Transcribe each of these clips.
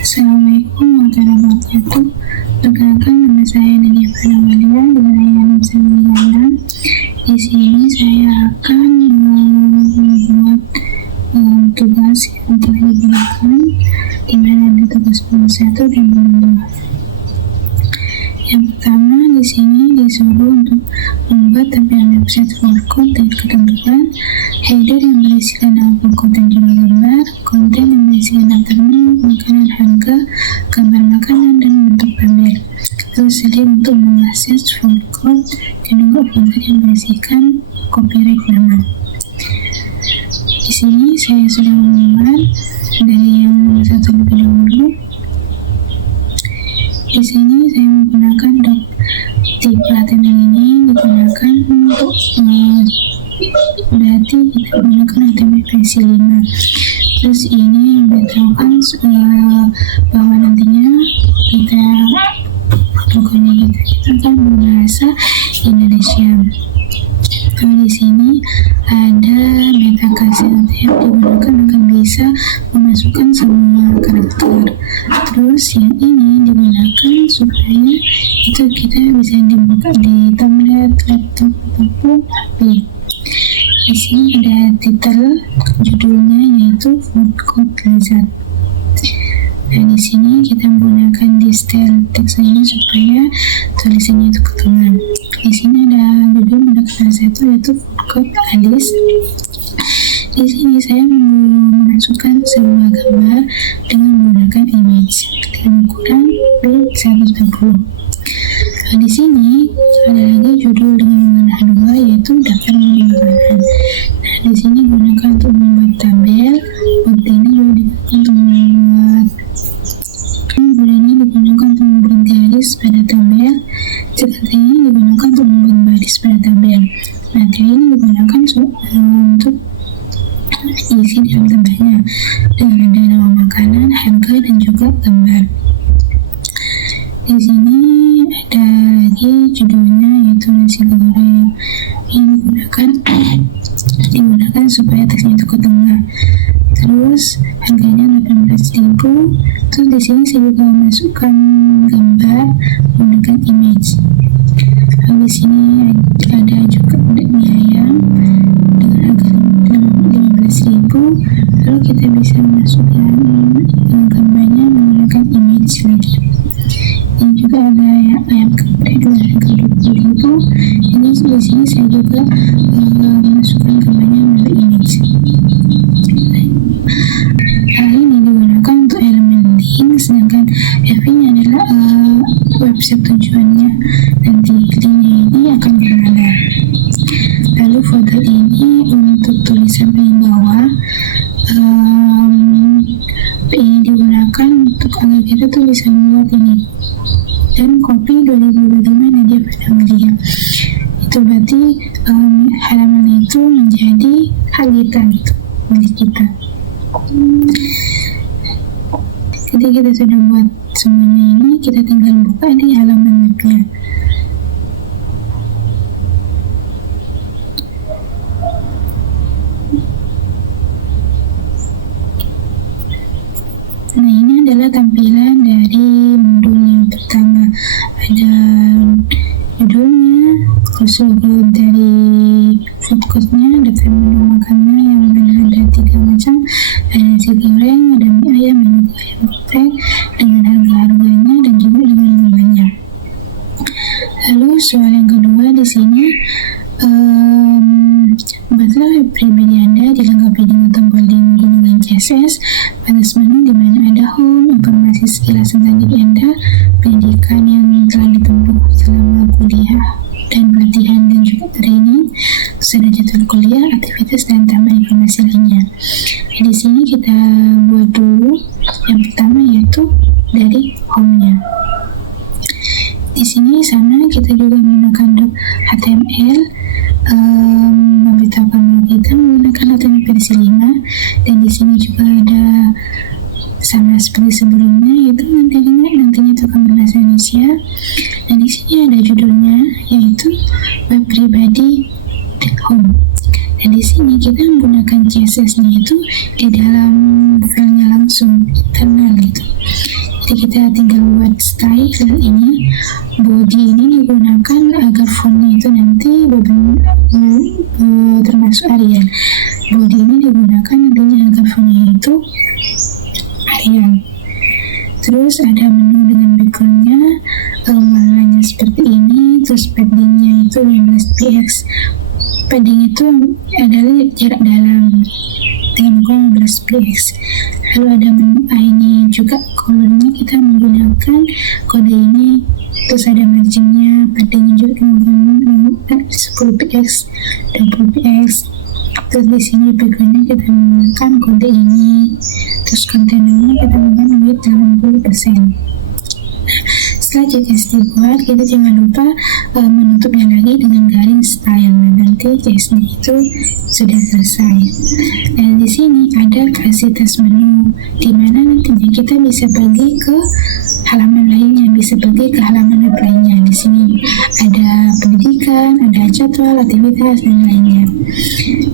Assalamualaikum warahmatullahi wabarakatuh. Perkenalkan, nama saya Nadia Fanawalia dengan ayah 696. Di sini saya akan membuat tugas yang telah digunakan, di mana ada tugas nomor 1 dan nomor 2. Yang pertama, di sini disuruh untuk membuat tampilan website for code dan ketentuan, header yang berisikan nama kode dan jumlah gambar, konten yang berisikan daftar menu, makanan, harga, gambar makanan, dan bentuk tabel. Terus sedia untuk mengakses for code dan juga folder yang berisikan copyright nama. Di sini saya sudah membuat dari yang nomor 1 lebih dahulu. Di sini saya menggunakan tipe HTML ini digunakan untuk berarti kita menggunakan HTML versi 5. Terus ini memberitahukan bahwa nantinya kita pokoknya kita akan berbahasa Indonesia. Kalau di sini ada meta cancel yang digunakan akan bisa memasukkan semua karakter. Terus yang ini digunakan supaya itu kita bisa dibuka di tablet, laptop ataupun HP. Di sini ada title judulnya yaitu Food Code Lezat. Nah, di sini kita menggunakan di style teksnya supaya tulisannya itu ketengah. Di sini ada judul mendaftar satu yaitu Food Code Alice. Di sini saya memasukkan sebuah gambar dengan menggunakan image dengan ukuran B120. Nah, di sini ada lagi judul dengan memanah 2 yaitu daftar menu makanan. Nah, di sini gunakan untuk membuat tabel, bukti ini juga digunakan untuk membuat kemudian ini digunakan untuk membuat garis pada tabel, seperti ini digunakan untuk membuat baris pada tabel. Materi ini digunakan untuk isi dalam tabelnya dengan ada nama makanan, harga, dan juga gambar. Di sini ada lagi judulnya yaitu nasi goreng. Ini digunakan supaya teksnya itu ke tengah. Terus harganya 18.000. Terus di sini saya juga memasukkan gambar menggunakan image. Lalu di sini ada juga mie ayam dengan harga 15.000. Lalu kita bisa memasukkan gambarnya menggunakan image lagi. Dan juga ada ayam geprek dengan harga 20.000. Ini di sini saya juga memasukkan gambarnya melalui image. Hal ini digunakan untuk elemen link, sedangkan F-nya adalah website tujuannya. Nanti linknya ini akan kemana. Lalu folder ini untuk tulisan paling bawah. Ini digunakan untuk agar kita tuh bisa membuat ini. Dan copy 2025 Nadia Fanawalia. Itu berarti halaman itu menjadi hak kita gitu, milik kita. Ketika kita sudah buat semuanya ini, kita tinggal buka di halaman webnya. Nah, ini adalah tampilan dari modul yang pertama. Ada judulnya, logo dari food code-nya, daftar menu makanan yang mana ada 3 macam, ada nasi goreng, ada mie ayam, dan juga ayam geprek dengan harga-harganya dan juga dengan namanya. Lalu soal yang kedua di sini, buatlah web pribadi Anda dilengkapi dengan tombol link menggunakan CSS, batas menu di mana ada home, informasi sekilas tentang diri Anda, pendidikan yang telah ditempuh selama kuliah dan pelatihan dan juga training, sudah jadwal kuliah, aktivitas, dan tambah informasi lainnya. Di sini kita buat dulu yang pertama yaitu dari home-nya. Di sini sama kita juga menggunakan HTML, memberitahukan bahwa kita menggunakan HTML versi 5, dan di sini juga ada sama seperti sebelumnya yaitu nantinya itu akan berbahasa Indonesia. Dan di sini ada judulnya yaitu web pribadi home. Dan di sini kita menggunakan CSS-nya itu di dalam filenya langsung internal gitu. Jadi kita tinggal buat style ini. Body ini digunakan agar fontnya itu nanti termasuk Arial. Body ini digunakan nantinya agar fontnya itu Arial. Terus ada menu dengan backgroundnya, warnanya seperti ini. Terus paddingnya itu 15px. Padding itu adalah jarak dalam dengan ukuran 15px. Lalu ada menu ini juga, kolomnya kita menggunakan kode ini. Terus ada marginnya, paddingnya juga menggunakan 10px, 20px. Terus di sini backgroundnya kita menggunakan kode ini. Terus kontainernya kita menggunakan width 80%. Setelah CSS dibuat, kita jangan lupa menutupnya lagi dengan garis style. Nanti CSS itu sudah selesai. Dan di sini ada fasilitas menu, di mana nantinya kita bisa pergi ke halaman lainnya, bisa pergi ke halaman web lainnya. Di sini ada pendidikan, ada jadwal, aktivitas, dan lainnya.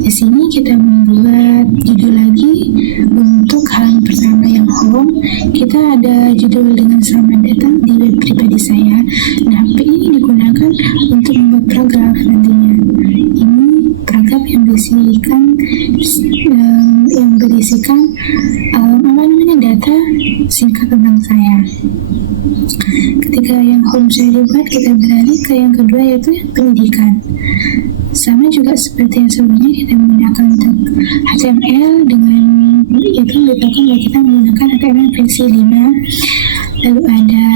Di sini kita membuat judul lagi untuk halaman pertama yang home. Kita ada judul dengan selamat datang di web pribadi saya. Nah, ini digunakan untuk membuat paragraf nantinya. Ini paragraf yang berisikan data singkat tentang saya. Ketika yang home saya dibuat, kita beralih ke yang kedua, yaitu pendidikan. Sama juga seperti yang sebelumnya, kita menggunakan untuk HTML dengan itu memberitahukan bahwa kita menggunakan HTML versi 5. Lalu ada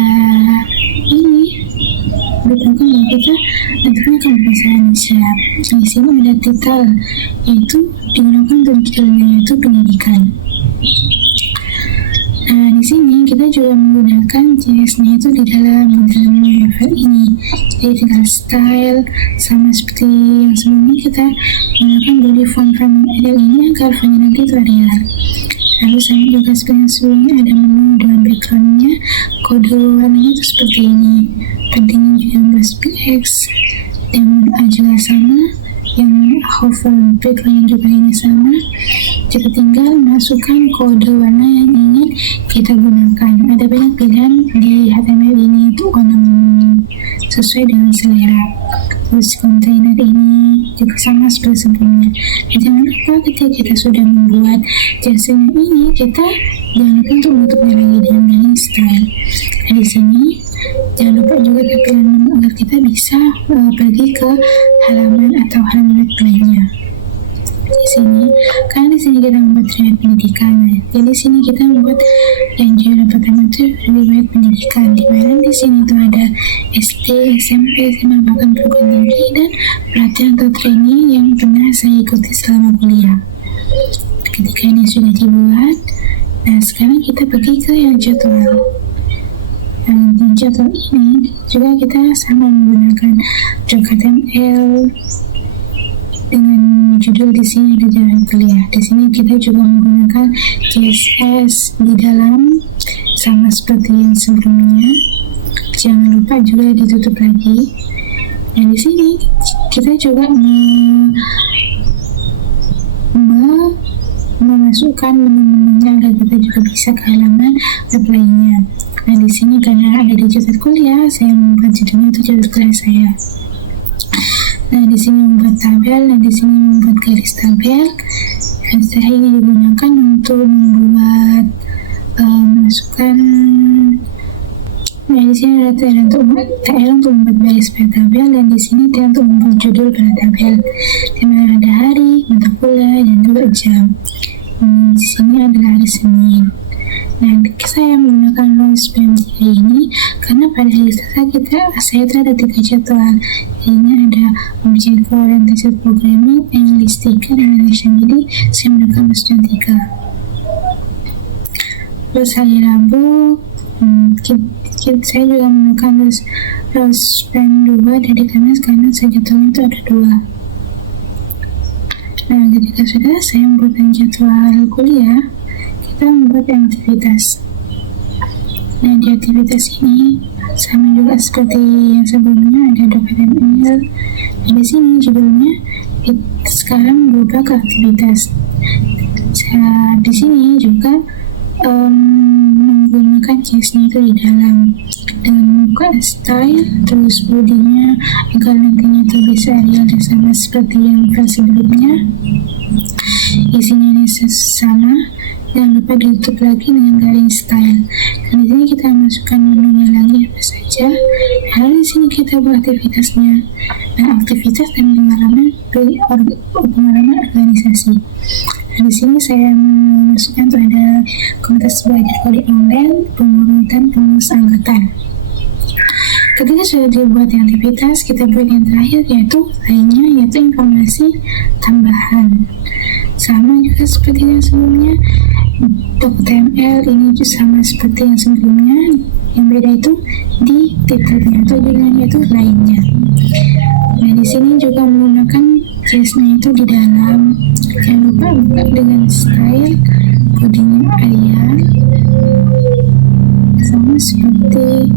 ini memberitahukan bahwa kita nantinya akan bahasa Indonesia. Di sini ada titel, yaitu digunakan untuk judulnya, yaitu pendidikan. Nah, di sini kita juga menggunakan CSS-nya itu di dalam level ini. Jadi tinggal style, sama seperti yang sebelumnya kita menggunakan body font Arial ini agar fontnya nanti itu Arial. Lalu sama juga seperti yang sebelumnya, ada menu dengan background-nya, kode warnanya itu seperti ini. Paddingnya juga 15px, dan juga sama, yang hover background juga ini sama. Kita tinggal masukkan kode warna yang ingin kita gunakan. Ada banyak pilihan di HTML ini untuk warna sesuai dengan selera. Terus kontainer ini juga sama seperti sebelumnya. Dan jangan lupa ketika kita sudah membuat jasanya ini, kita jangan lupa untuk menutupnya lagi dengan garis style. Nah, di sini jangan lupa juga tampilan menu agar kita bisa pergi ke halaman atau halaman lainnya. Di sini, karena di sini kita membuat riwayat pendidikan, jadi di sini kita membuat yang judul pertama itu riwayat pendidikan, di mana di sini itu ada SD, SMP, SMA, bahkan perguruan tinggi dan pelatihan atau training yang pernah saya ikuti selama kuliah. Ketika ini sudah dibuat, nah sekarang kita pergi ke yang jadwal. Dan jadwal ini juga kita sama menggunakan HTML dengan judul di sini ada jalan kuliah. Di sini kita juga menggunakan CSS di dalam sama seperti yang sebelumnya. Jangan lupa juga ditutup lagi. Dan di sini kita juga memasukkan menu-menunya agar kita juga bisa ke halaman web lainnya. Nah, di sini karena ada di jadwal kuliah, saya membuat judulnya itu jadwal kuliah saya. Nah, di sini membuat tabel, dan di sini membuat garis tabel. Dan setelah ini digunakan untuk membuat masukkan. Nah, di sini ada TL untuk membuat baris pada tabel, dan di sini TL untuk membuat judul pada tabel. Di mana ada hari, mata kuliah, dan juga jam. Di sini adalah hari Senin. Nah, saya menggunakan rules PM3 ini karena pada hari saya itu ada 3 jadwal. Ini ada object oriented programming, English 3, dan Indonesian. Jadi saya menggunakan rules 3. Terus hari Rabu, saya juga menggunakan rules PM2 dari karena saya jadwalnya itu ada 2. Nah, ketika sudah saya membuat jadwal kuliah, kita membuat aktivitas. Nah, di aktivitas ini sama juga seperti yang sebelumnya, ada HTML. Nah, di sini judulnya kita sekarang berubah ke aktivitas. Di sini juga menggunakan chestnya itu di dalam dengan membuka style, terus bodinya agar nantinya itu bisa real dan sama seperti yang versi sebelumnya. Isinya ini sama, jangan lupa ditutup lagi dengan garing style. Dan di sini kita masukkan menunya lagi apa saja. Lalu di sini kita buat aktivitasnya, aktivitas dan pengalaman organisasi. Nah, di sini saya memasukkan tuh ada komunitas belajar kode online, pengurutan pengurus angkatan. Ketika sudah dibuat aktivitas, kita buat yang terakhir yaitu informasi tambahan. Sama juga seperti yang sebelumnya, .html ini juga sama seperti yang sebelumnya. Yang beda itu di titelnya atau judulnya itu lainnya. Nah, di sini juga menggunakan chestnya itu di dalam. Jangan lupa buka dengan style, bodinya Arial sama seperti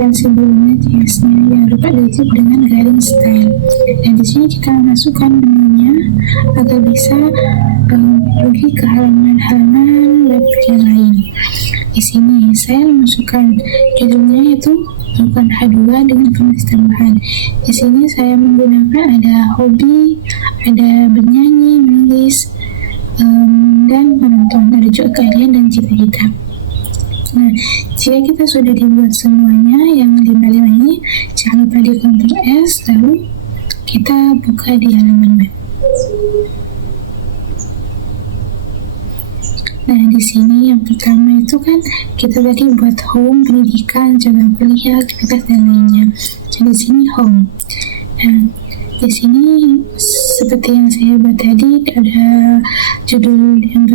yang sebelumnya chestnya. Jangan lupa ditutup dengan garing style. Dan di sini kita masukkan menunya agar bisa pergi ke halaman web yang lain. Di sini saya masukkan judulnya itu bukan H2 dengan informasi tambahan. Di sini saya menggunakan ada hobi, ada bernyanyi, menulis, dan menonton. Ada juga keahlian dan cita-cita. Nah, jika kita sudah dibuat semuanya yang 5 ini, jangan lupa di Ctrl S, lalu kita buka di halaman web. Nah, di sini yang pertama itu kan kita tadi buat home, pendidikan, jadwal kuliah, aktivitas dan lainnya. Jadi di sini home. Nah, di sini seperti yang saya buat tadi ada judul yang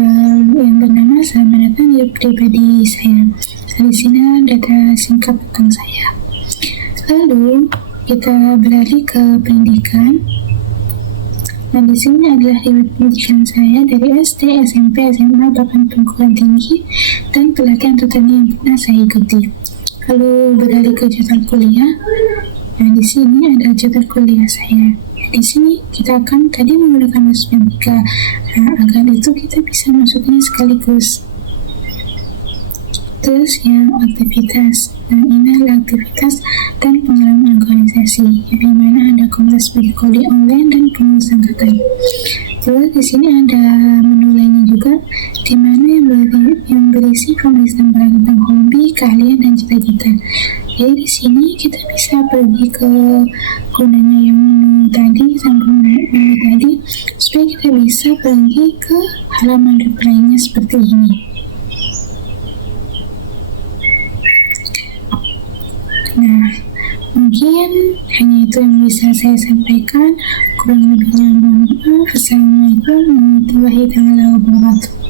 bernama Selamat Datang di Pribadi Saya. Di sini data singkat tentang saya. Lalu kita beralih ke pendidikan. Nah, di sini adalah riwayat pendidikan saya dari SD, SMP, SMA, bahkan perguruan tinggi, dan pelatihan tutoring yang pernah saya ikuti. Lalu beralih ke jadwal kuliah. Nah, di sini ada jadwal kuliah saya. Nah, di sini kita akan tadi menggunakan Aspen 3. Nah, agar itu kita bisa masuknya sekaligus. Terus yang aktivitas. Nah, ini adalah aktivitas dan pengalaman organisasi, yang mana ada komunitas belajar kode online dan pengurus angkatan. Terus di sini ada menu lainnya juga, di mana yang berisi informasi tambahan tentang hobi, keahlian, dan cita-cita. Jadi di sini kita bisa pergi ke gunanya yang menu tadi sampai menu tadi, supaya kita bisa pergi ke halaman web lainnya seperti ini. Nah, mungkin hanya itu yang bisa saya sampaikan. Kurang lebihnya mohon maaf. Assalamualaikum warahmatullahi wabarakatuh.